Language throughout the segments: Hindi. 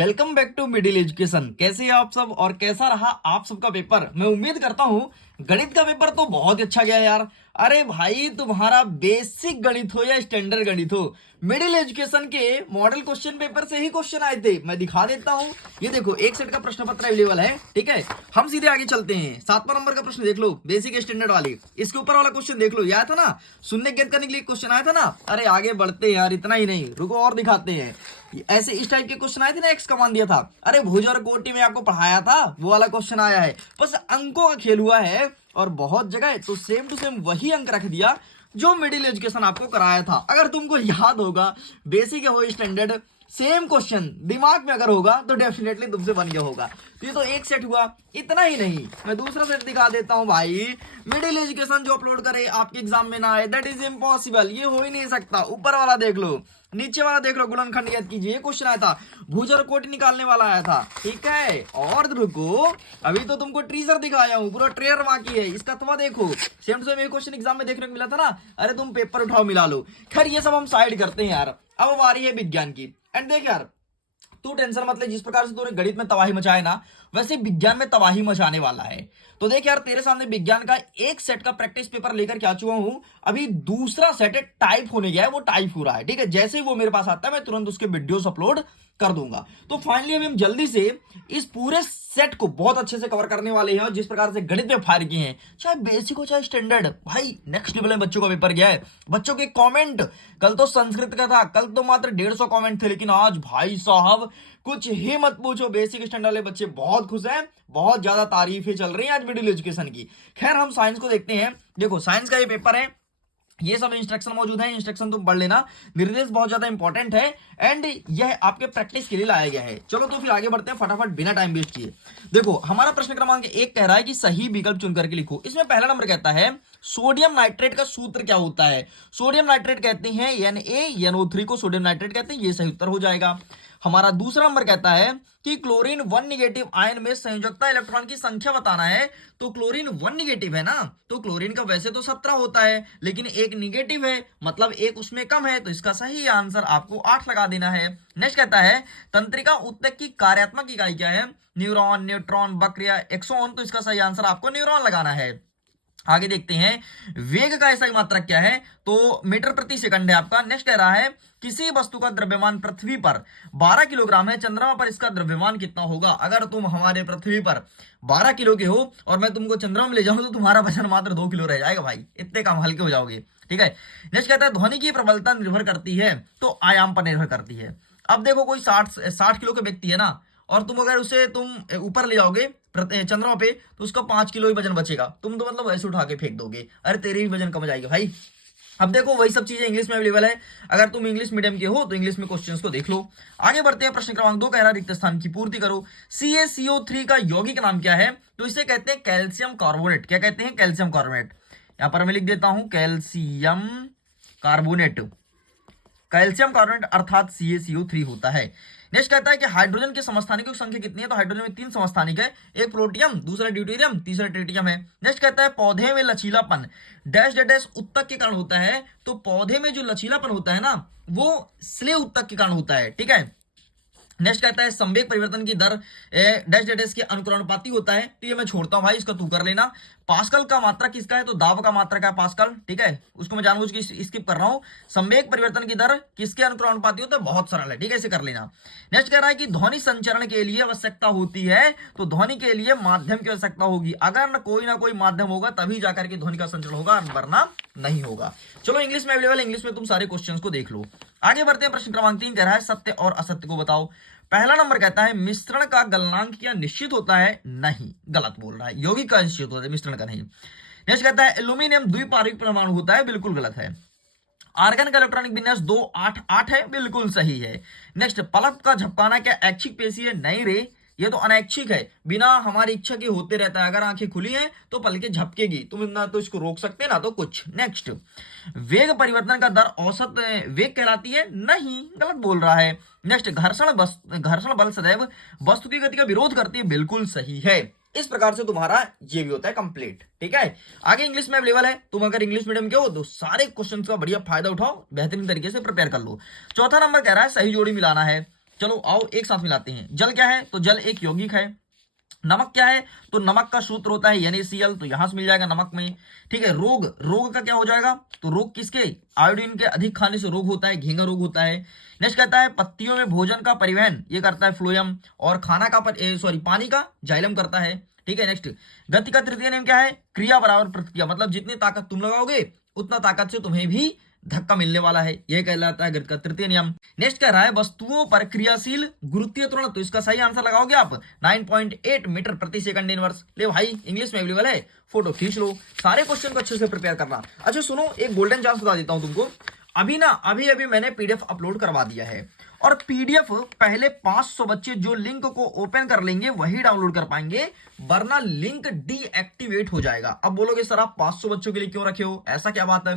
Welcome back to Middle Education. कैसे हैं आप सब और कैसा रहा आप सबका पेपर। मैं उम्मीद करता हूं गणित का पेपर तो बहुत ही अच्छा गया यार। अरे भाई, तुम्हारा बेसिक गणित हो या स्टैंडर्ड गणित हो, मिडिल एजुकेशन के मॉडल क्वेश्चन पेपर से ही क्वेश्चन आए थे। मैं दिखा देता हूं, ये देखो एक सेट का प्रश्न पत्र अवेलेबल है। ठीक है, हम सीधे आगे चलते हैं। 7वां नंबर का प्रश्न देख लो, बेसिक स्टैंडर्ड वाली। इसके ऊपर वाला क्वेश्चन देख लो, याद था ना, शून्य ज्ञात करने के लिए क्वेश्चन आया था ना। अरे आगे बढ़ते हैं यार, इतना ही नहीं, रुको और दिखाते हैं। ऐसे इस टाइप के क्वेश्चन आए थे ना, एक्स कमान दिया था। अरे भुज और कोटि में आपको पढ़ाया था, वो वाला क्वेश्चन आया है। बस अंकों का खेल हुआ है और बहुत जगह तो सेम टू सेम वही अंक रख दिया जो मिडिल एजुकेशन आपको कराया था। अगर तुमको याद होगा, बेसिक हो स्टैंडर्ड, सेम क्वेश्चन दिमाग में अगर होगा तो डेफिनेटली तुमसे बन गया होगा। तो ये तो एक सेट हुआ। इतना ही नहीं, मैं दूसरा सेट दिखा देता हूं भाई। मिडिल एजुकेशन जो अपलोड करे आपके एग्जाम में ना आए, दैट इज इम्पॉसिबल, ये हो ही नहीं सकता। ऊपर वाला देख लो, नीचे वाला देख लो, गुणनखंड याद कीजिए, क्वेश्चन आया था, भुज और कोटि निकालने वाला आया था। ठीक है, और रुको, अभी तो तुमको ट्रीजर दिखाया हूं, पूरा ट्रेलर बाकी है। इसका तुम देखो, same to same question exam में देखने को मिला था ना। अरे तुम पेपर उठाओ मिला लो। खैर ये सब हम साइड करते हैं यार। अब हमारी है विज्ञान की। एंड देख यार, तू टेंशन मत ले, जिस प्रकार से तूने गणित में तबाही मचाए ना, वैसे विज्ञान में तबाही मचाने वाला है। तो देख यार, तेरे सामने विज्ञान का एक सेट का प्रैक्टिस पेपर लेकर के आ चुका हूं। अभी दूसरा सेट है, टाइप होने गया है, वो टाइप हो रहा है। ठीक है, जैसे ही वो मेरे पास आता है मैं तुरंत उसके वीडियोस अपलोड कर दूंगा। तो फाइनली अभी हम जल्दी से इस पूरे सेट को बहुत अच्छे से कवर करने वाले हैं। और जिस प्रकार से गणित में फायर किए हैं, चाहे बेसिक हो चाहे स्टैंडर्ड, भाई नेक्स्ट लेवल में बच्चों का पेपर गया है। बच्चों के कमेंट, कल तो संस्कृत का था, कल तो मात्र 150 कमेंट थे, लेकिन आज भाई साहब कुछ ही मत पूछो, बेसिक स्टैंडर्ड वाले बच्चे बहुत खुश हैं, बहुत ज्यादा तारीफें चल रही हैं आज मिडिल एजुकेशन की। खैर हम साइंस को देखते हैं। देखो साइंस का ये पेपर है, ये सब इंस्ट्रक्शन मौजूद है, इंस्ट्रक्शन तुम पढ़ लेना, निर्देश बहुत ज्यादा इंपॉर्टेंट है एंड यह आपके प्रैक्टिस के लिए लाया गया है। चलो तो फिर आगे बढ़ते हैं फटाफट बिना टाइम वेस्ट किए। देखो हमारा प्रश्न क्रमांक 1 कह रहा है कि सही विकल्प चुन करके लिखो। इसमें पहला नंबर कहता है सोडियम नाइट्रेट का सूत्र क्या होता है। सोडियम नाइट्रेट कहते हैं NaNO3 को सोडियम नाइट्रेट कहते हैं, ये सही उत्तर हो जाएगा। हमारा दूसरा नंबर कहता है कि क्लोरीन 1 निगेटिव आयन में संयोजकता इलेक्ट्रॉन की संख्या बताना है। तो क्लोरीन 1 निगेटिव है ना, तो क्लोरीन का वैसे तो 17 होता है, लेकिन एक निगेटिव है, मतलब एक उसमें कम है, तो इसका सही आंसर आपको 8 लगा देना है। नेक्स्ट कहता है तंत्रिका ऊतक की कार्यात्मक इकाई क्या है। न्यूरॉन, न्यूट्रॉन, वक्र या एक्सॉन, तो इसका सही आंसर आपको न्यूरॉन लगाना है। आगे देखते हैं वेग का ऐसा मात्रक क्या है, तो मीटर प्रति सेकंड है आपका। नेक्स्ट कह रहा है किसी वस्तु का द्रव्यमान पृथ्वी पर 12 किलोग्राम है, चंद्रमा पर इसका द्रव्यमान कितना होगा। अगर तुम हमारे पृथ्वी पर 12 किलो के हो और मैं तुमको चंद्रमा में ले जाऊं तो तुम्हारा वजन मात्र 2 किलो रह जाएगा भाई, इतने कम हल्के हो जाओगे। ठीक है, नेक्स्ट कहता है ध्वनि की प्रबलता निर्भर करती है, तो आयाम पर निर्भर करती है। अब देखो कोई 60 किलो के व्यक्ति है ना, और तुम अगर उसे तुम ऊपर ले जाओगे चंद्रमा पे, तो उसका 5 किलो ही वजन बचेगा, तुम तो मतलब ऐसे उठा के फेंक दोगे, अरे तेरे भी वजन कम जाएगा भाई। अब देखो वही सब चीजें इंग्लिश में अवेलेबल है, अगर तुम इंग्लिश मीडियम के हो तो इंग्लिश में क्वेश्चंस को देख लो। आगे बढ़ते हैं, प्रश्न क्रमांक 2 कह रहा है रिक्त स्थान की पूर्ति करो। CaCO3 का यौगिक नाम क्या है, तो इसे कहते हैं कैल्शियम कार्बोनेट। क्या कहते हैं, कैल्शियम कार्बोनेट। यहां पर मैं लिख देता हूं कैल्शियम कार्बोनेट, कैल्शियम कार्बोनेट अर्थात CaCO3 होता है। नेक्स्ट कहता है कि हाइड्रोजन के समस्थानिकों की संख्या कितनी है, तो हाइड्रोजन में 3 समस्थानिक है, एक प्रोटियम, दूसरा ड्यूटेरियम, तीसरा ट्रिटियम है। नेक्स्ट कहता है पौधे में लचीलापन डैश डैश उत्तक के कारण होता है, तो पौधे में जो लचीलापन होता है ना, वो स्ले उत्तक के कारण होता है। ठीक है, नेक्स्ट कहता है संवेग परिवर्तन की दर डैश डैश के अनुक्रमानुपाती होता है, तो ये मैं छोड़ता हूं भाई, इसका तू कर लेना। पास्कल का मात्रा किसका है, तो दाब का मात्रा का पास्कल। ठीक है, उसको मैं जानबूझ के स्किप कर रहा हूं। संवेग परिवर्तन की दर किसके अनुक्रमानुपाती होता है, बहुत सरल है। ठीक है, इसे कर लेना। नेक्स्ट कह रहा है कि ध्वनि संचरण के लिए आवश्यकता होती है, तो ध्वनि के लिए माध्यम की आवश्यकता होगी। अगर ना कोई माध्यम होगा तभी जाकर के ध्वनि का संचरण होगा, वरना नहीं होगा। चलो इंग्लिश में अवेलेबल, इंग्लिश में तुम सारे क्वेश्चन को देख लो। आगे बढ़ते हैं, प्रश्न क्रमांक 3 कह रहा है सत्य और असत्य को बताओ। पहला नंबर कहता है मिश्रण का गलनांक क्या निश्चित होता है, नहीं, गलत बोल रहा है, यौगिक का निश्चित होता है, मिश्रण का नहीं। नेक्स्ट कहता है एल्यूमिनियम द्विपारमाणविक परमाणु होता है, बिल्कुल गलत है। आर्गन का इलेक्ट्रॉनिक विन्यास 288 है, बिल्कुल सही है। नेक्स्ट पलक का झपकाना क्या ऐच्छिक पेशी है, नहीं रे, ये तो अनैच्छिक है, बिना हमारी इच्छा के होते रहता है। अगर आंखें खुली हैं तो पलकें झपकेगी, तुम ना तो इसको रोक सकते ना तो कुछ। नेक्स्ट वेग परिवर्तन का दर औसत वेग कहलाती है, नहीं, गलत बोल रहा है। नेक्स्ट घर्षण बल सदैव वस्तु की गति का विरोध करती है, बिल्कुल सही है। इस प्रकार से तुम्हारा ये भी होता है कंप्लीट। ठीक है, आगे इंग्लिश में अवेलेबल है, तुम अगर इंग्लिश मीडियम के हो तो सारे क्वेश्चंस का बढ़िया फायदा उठाओ, बेहतरीन तरीके से प्रिपेयर कर लो। चौथा नंबर कह रहा है सही जोड़ी मिलाना है। चलो आओ एक साथ मिलाते हैं। जल क्या है? तो जल एक यौगिक है। नमक क्या है? तो नमक का सूत्र होता है NaCl, तो यहां से मिल जाएगा नमक में। ठीक है, रोग, रोग का क्या हो जाएगा? तो रोग किसके? आयोडीन के अधिक खाने से रोग होता है, घेंगा रोग होता है। नेक्स्ट कहता है पत्तियों में भोजन का परिवहन ये करता है फ्लोएम, और खाना का पानी का जाइलम करता है। ठीक है, नेक्स्ट गति का तृतीय नियम क्या है? क्रिया बराबर प्रतिक्रिया, मतलब जितनी ताकत तुम लगाओगे उतना ताकत से तुम्हें भी धक्का मिलने वाला है, यह कहलाता है गति का तृतीय नियम। नेक्स्ट कह रहा है वस्तुओं पर क्रियाशील गुरुत्वीय त्वरण, तो इसका सही आंसर लगाओगे आप 9.8 मीटर प्रति सेकंड इनवर्स। ले भाई इंग्लिश में अवेलेबल है, फोटो खींच लो। सारे क्वेश्चन को अच्छे से प्रिपेयर करना। अच्छा सुनो, एक गोल्डन चांस बता देता हूं तुमको। अभी मैंने PDF अपलोड करवा दिया है, और PDF पहले 500 बच्चे जो लिंक को ओपन कर लेंगे वही डाउनलोड कर पाएंगे, वरना लिंक डीएक्टिवेट हो जाएगा। अब बोलोगे सर आप 500 बच्चों के लिए क्यों रखे हो, ऐसा क्या बात है?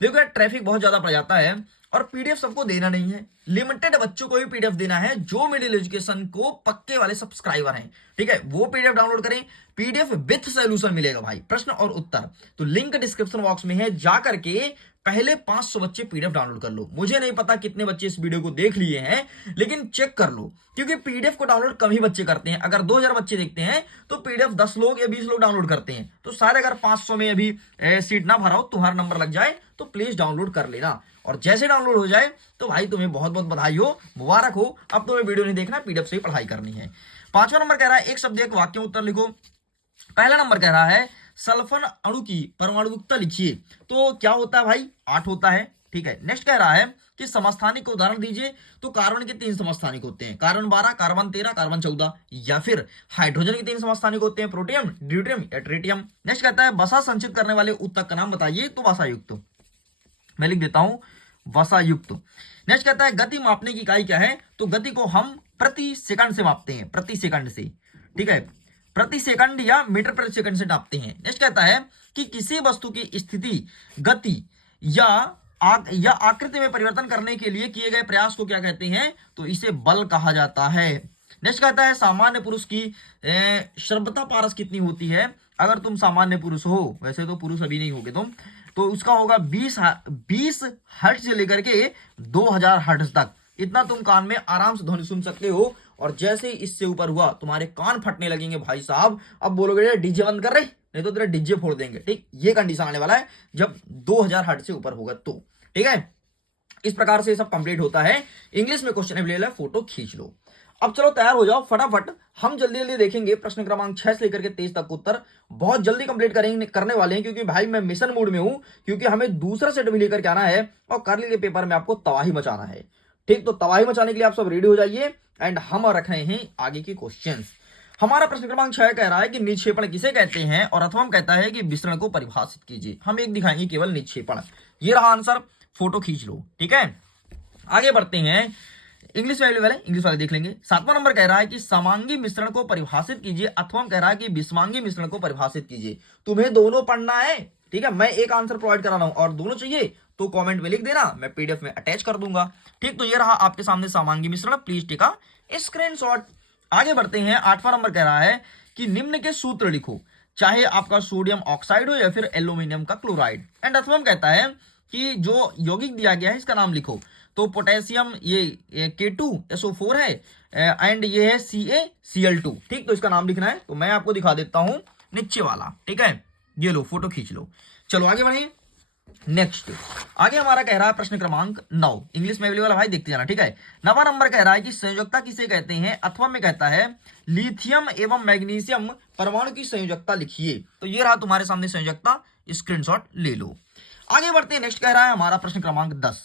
देखो यार, ट्रैफिक बहुत ज्यादा पड़ जाता है, और PDF सबको देना नहीं है, लिमिटेड बच्चों को ही PDF देना है जो मिडिल एजुकेशन को पक्के वाले सब्सक्राइबर हैं। ठीक है, वो PDF डाउनलोड करें, PDF विथ सोल्यूशन मिलेगा भाई, प्रश्न और उत्तर। तो लिंक डिस्क्रिप्शन बॉक्स में है, जा करके पहले 500 बच्चे PDF डाउनलोड कर लो। मुझे नहीं पता कितने बच्चे इस वीडियो को देख लिए हैं, लेकिन चेक कर लो, क्योंकि PDF को डाउनलोड कम ही बच्चे करते हैं। अगर 2000 बच्चे देखते हैं तो PDF 10 लोग या 20 लोग डाउनलोड करते हैं। तो सारे अगर 500 में अभी सीट ना भरा हो, तुम्हारा नंबर लग जाए तो प्लीज डाउनलोड कर लेना। और जैसे डाउनलोड हो जाए तो भाई तुम्हें बहुत बहुत बधाई हो, मुबारक हो। अब तुम्हें वीडियो नहीं देखना, PDF से ही पढ़ाई करनी है। 5वां नंबर कह रहा है एक शब्द एक वाक्य उत्तर लिखो। पहला नंबर कह रहा है सल्फर अणु की परमाणुकता लिखिए। तो क्या होता है भाई? 8 होता है। ठीक है, नेक्स्ट कह रहा है कि समस्थानिक को उदाहरण दीजिए। तो कार्बन के 3 समस्थानिक होते हैं, कार्बन 12, कार्बन 13, कार्बन 14। या फिर हाइड्रोजन के 3 समस्थानिक होते हैं, प्रोटियम, ड्यूटेरियम या ट्रिटियम। नेक्स्ट कहता है वसा संचित करने वाले ऊतक का नाम बताइए। तो वसायुक्त, मैं लिख देता हूं वसायुक्त। नेक्स्ट कहता है गति मापने की इकाई क्या है? तो गति को हम प्रति सेकंड से मापते हैं, प्रति सेकंड से। ठीक है, प्रति सेकंड या मीटर प्रति सेकंड से नापते हैं। नेक्स्ट कहता है कि किसी वस्तु की स्थिति, गति या आकृति में परिवर्तन करने के लिए किए गए प्रयास को क्या कहते हैं? तो इसे बल कहा जाता है। नेक्स्ट कहता है सामान्य पुरुष की श्रव्यता पारस कितनी होती है? अगर तुम सामान्य पुरुष हो, वैसे तो पुरुष अभी नहीं होगे तुम, तो उसका होगा 20 हर्ट्ज से लेकर के 2000 हर्ट्ज तक। इतना तुम कान में आराम से ध्वनि सुन सकते हो। और जैसे ही इससे ऊपर हुआ तुम्हारे कान फटने लगेंगे भाई साहब। अब बोलोगे डीजे बंद कर रहे, नहीं तो तेरा डीजे फोड़ देंगे। ठीक, ये कंडीशन आने वाला है जब 2000 हर्ट्ज से ऊपर होगा तो। ठीक है, इस प्रकार से सब कंप्लीट होता है। इंग्लिश में क्वेश्चन अवेलेबल है, फोटो खींच लो। अब चलो तैयार हो जाओ फटाफट, हम जल्दी जल्दी देखेंगे प्रश्न क्रमांक 6 से लेकर के 23 तक उत्तर बहुत जल्दी कंप्लीट करने वाले हैं, क्योंकि भाई मैं मिशन मूड में हूं, क्योंकि हमें दूसरा सेट भी लेकर के आना है और करली के पेपर में आपको तबाही मचाना है। ठीक, तो तबाही मचाने के लिए आप सब रेडी हो जाइए। एंड हम रख रहे हैं आगे के क्वेश्चंस। हमारा प्रश्न क्रमांक 6 कह रहा है कि निक्षेपण किसे कहते हैं, और अथवा कहता है कि विसरण को परिभाषित कीजिए। हम एक दिखाएंगे केवल निक्षेपण। ये रहा आंसर, फोटो खींच लो। ठीक है, आगे बढ़ते हैं। इंग्लिश में अवेलेबल है, इंग्लिश वाले देख लेंगे। 7वां नंबर कह रहा है कि समांगी मिश्रण को परिभाषित कीजिए, अथवा कह रहा है कि विषमांगी मिश्रण को परिभाषित कीजिए। तुम्हें दोनों पढ़ना है। ठीक है, मैं एक आंसर प्रोवाइड करा रहा हूं, और दोनों चाहिए तो कमेंट में लिख देना, मैं PDF में अटैच कर दूंगा। ठीक, तो ये रहा आपके सामने समांगी मिश्रण, प्लीज टेक अ स्क्रीनशॉट। आगे बढ़ते हैं। 8वां नंबर कह रहा है कि निम्न के सूत्र लिखो, चाहे आपका सोडियम ऑक्साइड हो या फिर एल्यूमिनियम का क्लोराइड। एंड अथवा कहता है कि जो यौगिक दिया गया है इसका नाम लिखो। तो पोटेशियम ये K2SO4 है, एंड ये है CaCl2। ठीक, तो इसका नाम लिखना है। तो मैं आपको दिखा देता हूं नीचे वाला। ठीक है, ये लो, फोटो खींच लो। चलो आगे बढ़े। नेक्स्ट आगे हमारा कह रहा है प्रश्न क्रमांक 9, इंग्लिश में अवेलेबल है भाई, देखते जाना। ठीक है, 9वां नंबर कह रहा है कि संयोजकता किसे कहते हैं, अथवा में कहता है लिथियम एवं मैग्नीशियम परमाणु की संयोजकता लिखिए। तो ये रहा तुम्हारे सामने संयोजकता, स्क्रीनशॉट ले लो। आगे बढ़ते हैं। नेक्स्ट कह रहा है हमारा प्रश्न क्रमांक 10,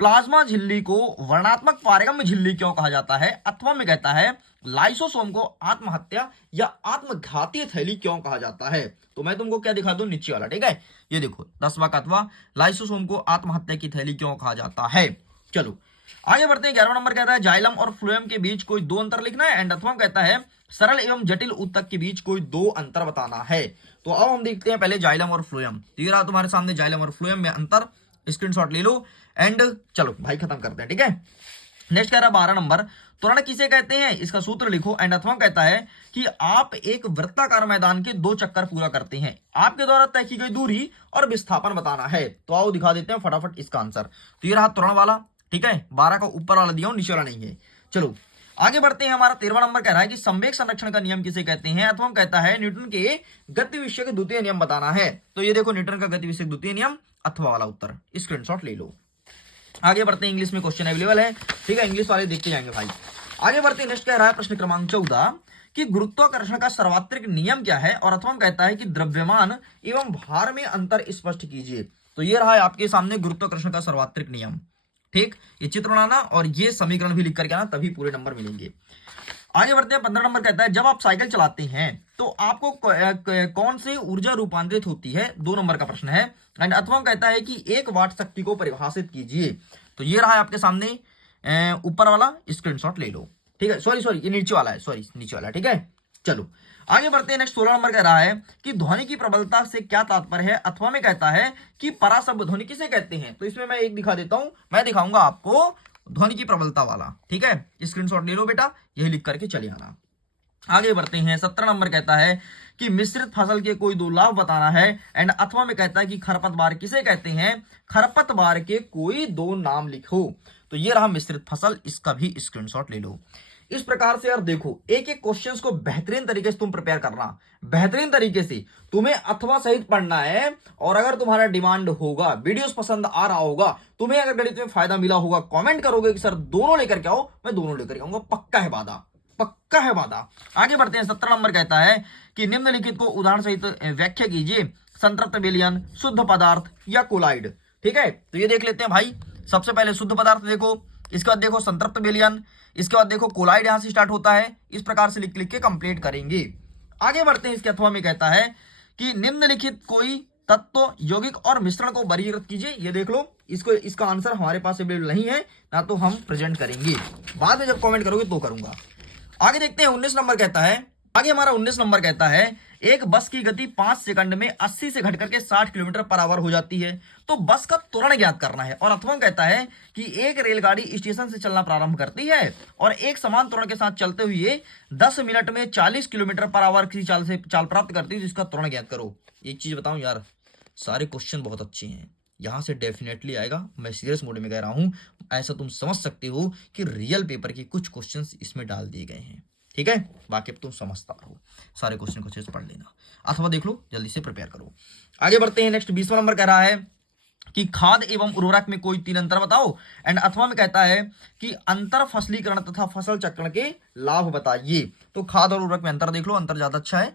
प्लाज्मा झिल्ली को वर्णात्मक पारगम्य झिल्ली क्यों कहा जाता है, अथवा में कहता है लाइसोसोम को आत्महत्या या आत्मघाती थैली क्यों कहा जाता है। तो मैं तुमको क्या दिखा दूं, नीचे वाला। ठीक है, ये देखो 10वां का अथवा, लाइसोसोम को आत्महत्या की थैली क्यों कहा जाता है। चलो आगे बढ़ते हैं। 11वां नंबर कहता है जाइलम और फ्लोएम के बीच कोई 2 अंतर लिखना है। एंड अथवा कहता है सरल एवं जटिल ऊतक के बीच कोई 2 अंतर बताना है। तो अब हम देखते हैं पहले जाइलम और फ्लोएम। ये रहा तुम्हारे सामने जाइलम और फ्लोएम में अंतर, स्क्रीनशॉट ले लो। एंड चलो भाई खत्म करते हैं। ठीक है, नेक्स्ट कह रहा है 12 नंबर, त्वरण किसे कहते हैं, इसका सूत्र लिखो। एंड अथवा कहता है कि आप एक वृत्ताकार मैदान के 2 चक्कर पूरा करते हैं, आपके द्वारा तय की गई दूरी और विस्थापन बताना है। तो आओ दिखा देते हैं फटाफट इसका आंसर। तो ये रहा त्वरण वाला। ठीक है, 12 का ऊपर वाला दिया हूं, नीचे वाला नहीं है। चलो आगे बढ़ते हैं, हमारा 13वां नंबर कह रहा है कि संवेग संरक्षण का नियम किसे कहते हैं, अथवा हम कहता है न्यूटन के गति विषय के द्वितीय नियम बताना है। तो ये देखो न्यूटन का गति विषय द्वितीय नियम अथवा वाला उत्तर, स्क्रीनशॉट ले लो। आगे बढ़ते हैं, इंग्लिश में क्वेश्चन अवेलेबल है, ठीक है, इंग्लिश वाले देखते जाएंगे भाई। आगे बढ़ते हैं, नेक्स्ट कह रहा है प्रश्न क्रमांक 14 कि गुरुत्वाकर्षण का सर्वात्रिक नियम क्या है, और अथवा कहता है कि द्रव्यमान एवं भार में अंतर स्पष्ट कीजिए। तो ये रहा है आपके सामने गुरुत्वाकर्षण का सर्वात्रिक नियम, ठीक, ये चित्र बनाना और ये समीकरण भी लिख करके आना, तभी पूरे नंबर मिलेंगे। आगे बढ़ते हैं, 15 नंबर कहता है जब आप साइकिल चलाते हैं तो आपको कौन से ऊर्जा रूपांतरित होती है, 2 नंबर का प्रश्न है। एंड अथवा कहता है कि 1 वाट शक्ति को परिभाषित कीजिए। तो ये रहा है आपके सामने ऊपर वाला, स्क्रीनशॉट ले लो, ठीक है, सॉरी ये नीचे वाला है, सॉरी नीचे वाला, ठीक है। चलो आगे बढ़ते हैं, नेक्स्ट 16 नंबर कह रहा है कि ध्वनि की प्रबलता से क्या तात्पर्य है, अथवा में कहता है कि पराशब्द ध्वनि किसे कहते हैं। तो इसमें मैं एक दिखा देता हूं, मैं दिखाऊंगा आपको ध्वनि की प्रबलता वाला, ठीक है, स्क्रीनशॉट ले लो बेटा, यही लिख करके चले आना। आगे बढ़ते हैं, 17 नंबर कहता है कि मिश्रित फसल के कोई 2 लाभ बताना है। एंड अथवा में कहता है कि खरपतवार किसे कहते हैं, खरपतवार के कोई 2 नाम लिखो। तो ये रहा मिश्रित फसल, इसका भी स्क्रीनशॉट ले लो। इस प्रकार से यार देखो, एक एक क्वेश्चंस को बेहतरीन तरीके से तुम प्रिपेयर करना, बेहतरीन तरीके से तुम्हें अथवा सहित पढ़ना है। और अगर तुम्हारा डिमांड होगा, वीडियोस पसंद आ रहा होगा, तुम्हें अगर गणित में फायदा मिला होगा, कमेंट करोगे कि सर दोनों लेकर के आओ, मैं दोनों लेकर के आऊंगा, पक्का है वादा, पक्का है वादा। आगे बढ़ते हैं, 17 नंबर कहता है कि निम्नलिखित को उदाहरण सहित व्याख्या कीजिए, संतृप्त विलयन, शुद्ध पदार्थ या कोलाइड, ठीक है। तो ये देख लेते हैं भाई, सबसे पहले शुद्ध पदार्थ देखो, इसके बाद देखो संतृप्त विलयन, इसके बाद देखो कोलाइड, यहां से स्टार्ट होता है, इस प्रकार से लिख लिख के कंप्लीट करेंगे। आगे बढ़ते हैं, इसके अथवा में कहता है कि निम्नलिखित कोई तत्व यौगिक और मिश्रण को वर्गीकृत कीजिए। ये देख लो, इसको इसका आंसर हमारे पास अवेलेबल नहीं है, ना तो हम प्रेजेंट करेंगे, बाद में जब कमेंट करोगे तो करूंगा। आगे देखते हैं, 19 नंबर कहता है, आगे हमारा 19 नंबर कहता है एक बस की गति 5 सेकंड में 80 से घट करके 60 किलोमीटर पर आवर हो जाती है, तो बस का त्वरण ज्ञात करना है। और अथवा कहता है कि एक रेलगाड़ी स्टेशन से चलना प्रारंभ करती है और एक समान त्वरण के साथ चलते हुए 10 मिनट में 40 किलोमीटर पर आवर की चाल प्राप्त करती है, जिसका त्वरण ज्ञात करो। एक चीज बताऊं यार, सारे क्वेश्चन बहुत अच्छे हैं, यहां से डेफिनेटली आएगा, मैं सीरियस मोड में कह रहा हूं। ऐसा तुम समझ सकते हो कि रियल पेपर के कुछ क्वेश्चंस इसमें डाल दिए गए हैं, ठीक है। बाकी अब तुम समझता रहो, सारे क्वेश्चन को अच्छे से पढ़ लेना अथवा देख लो, जल्दी से प्रिपेयर करो। आगे बढ़ते हैं, नेक्स्ट 20वां नंबर कह रहा है कि खाद एवं उर्वरक में कोई 3 अंतर बताओ। एंड अथवा में कहता है कि अंतर फसलीकरण तथा फसल चक्रण के लाभ बताइए। तो खाद और उर्वरक में अंतर देख लो, अंतर ज्यादा अच्छा है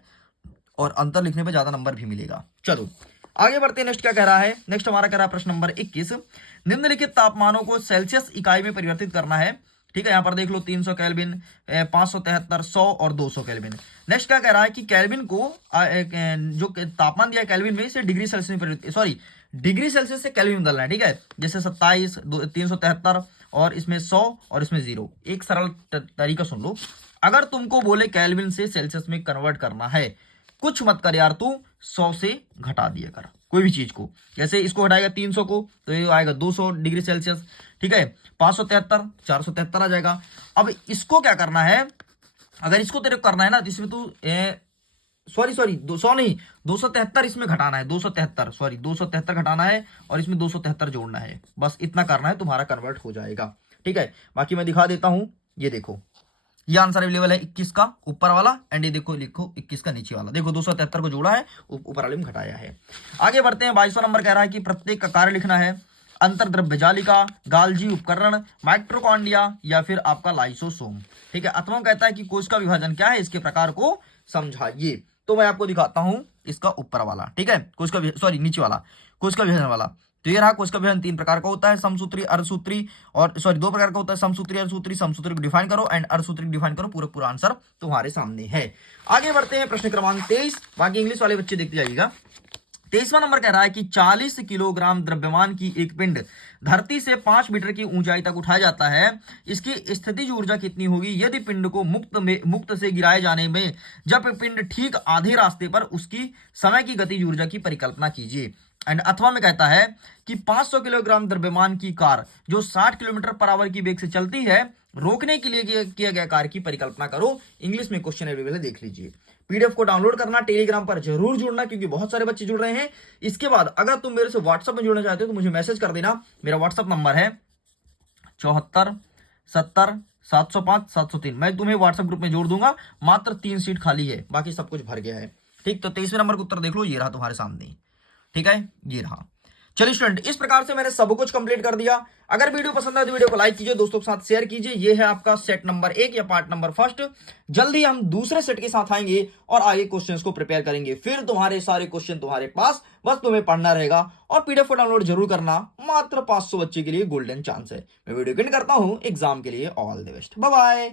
और अंतर लिखने पे ज्यादा नंबर भी मिलेगा। चलो आगे बढ़ते हैं, नेक्स्ट क्या कह रहा है, नेक्स्ट हमारा कह रहा है प्रश्न नंबर 21, निम्नलिखित तापमानों को सेल्सियस इकाई में परिवर्तित करना है, ठीक है। यहाँ पर देख लो 300 केल्विन, 573, 100 और 200 केल्विन। नेक्स्ट क्या कह रहा है कि केल्विन को जो तापमान दिया है केल्विन में, इसे डिग्री सेल्सियस में परिवर्तित, सॉरी डिग्री सेल्सियस से केल्विन में बदलना है, ठीक है। जैसे 27, 373 और इसमें 100 और इसमें 0। एक सरल तरीका सुन लो, अगर तुमको बोले केल्विन से सेल्सियस में कन्वर्ट करना है, कुछ मत कर यार, तू 100 से घटा दिया कर कोई भी चीज को। जैसे इसको हटाएगा 300 को तो ये आएगा 200 डिग्री सेल्सियस, ठीक है। 573 473 आ जाएगा। अब इसको क्या करना है, अगर इसको तेरे को करना है ना, तो इसमें तू सॉरी 200 नहीं, 273 इसमें घटाना है, 273 घटाना है और इसमें 273 जोड़ना है, बस इतना करना है, तुम्हारा कन्वर्ट हो जाएगा, ठीक है। बाकी मैं दिखा देता हूं, ये देखो, ये आंसर अवेलेबल है 21 का ऊपर वाला, एंड ये देखो लिखो 21 का नीचे वाला, देखो 273 को जोड़ा है, ऊपर वाले में घटाया है। आगे बढ़ते हैं, 22वां नंबर कह रहा है कि प्रत्येक का कार्य लिखना है, अंतर्द्रव्य जालिका, गाल्जी उपकरण, माइट्रोकॉन्ड्रिया या फिर आपका लाइसोसोम, ठीक है। अथवा कहता है कि कोश का विभाजन क्या है, इसके प्रकार को समझाइए। तो मैं आपको दिखाता हूं इसका ऊपर वाला, ठीक है, कोश का सॉरी नीचे वाला, कोश का विभाजन वाला। तो ये रहा, कोश का विभाजन 3 प्रकार का होता है, समसूत्री, अर्धसूत्री, और सॉरी 2 प्रकार का होता है, समसूत्री, अर्धसूत्री। समसूत्री को डिफाइन करो एंड अर्धसूत्री को डिफाइन करो, पूरा आंसर तुम्हारे सामने है। आगे बढ़ते हैं, प्रश्न क्रमांक 23, बाकी इंग्लिश वाले बच्चे देखते जाइएगा। 23वां नंबर कह रहा है कि 40 किलोग्राम द्रव्यमान की एक पिंड धरती से 5 मीटर की ऊंचाई तक उठाया जाता है, इसकी स्थितिज ऊर्जा कितनी होगी यदि पिंड को मुक्त से गिराए जाने में, जब पिंड ठीक आधे रास्ते पर, उसकी समय की गतिज ऊर्जा की परिकल्पना कीजिए। एंड अथवा में कहता है कि 500 किलोग्राम द्रव्यमान की कार जो 60 किलोमीटर पर आवर की वेग से चलती है, रोकने के लिए किया गया कार्य की परिकल्पना करो। इंग्लिश में क्वेश्चन अवेलेबल है, देख लीजिए। पीडीएफ को डाउनलोड करना, टेलीग्राम पर जरूर जुड़ना, क्योंकि बहुत सारे बच्चे जुड़ रहे हैं। इसके बाद अगर तुम मेरे से व्हाट्सएप में जुड़ना चाहते हो तो मुझे मैसेज कर देना, मेरा व्हाट्सएप नंबर है 74 70 705 703। मैं तुम्हें व्हाट्सएप ग्रुप में जोड़ दूंगा। मात्र 3 सीट खाली है, बाकी सब कुछ भर गया है। ठीक, तो 23वें नंबर का उत्तर देख लो, ये रहा तुम्हारे सामने। ठीक है, ये रहा। चलिए स्टूडेंट, इस प्रकार से मैंने सब कुछ कंप्लीट कर दिया। अगर वीडियो पसंद है तो वीडियो को लाइक कीजिए, दोस्तों के साथ शेयर कीजिए। ये है आपका सेट नंबर 1 या पार्ट नंबर फर्स्ट। जल्दी हम दूसरे सेट के साथ आएंगे और आगे क्वेश्चंस को प्रिपेयर करेंगे। फिर तुम्हारे सारे क्वेश्चन तुम्हारे पास, बस तुम्हें पढ़ना रहेगा और पीडीएफ को डाउनलोड जरूर करना। मात्र 500 बच्चे के लिए गोल्डन चांस है। मैं वीडियो एंड करता हूं। एग्जाम के लिए all the best, bye bye.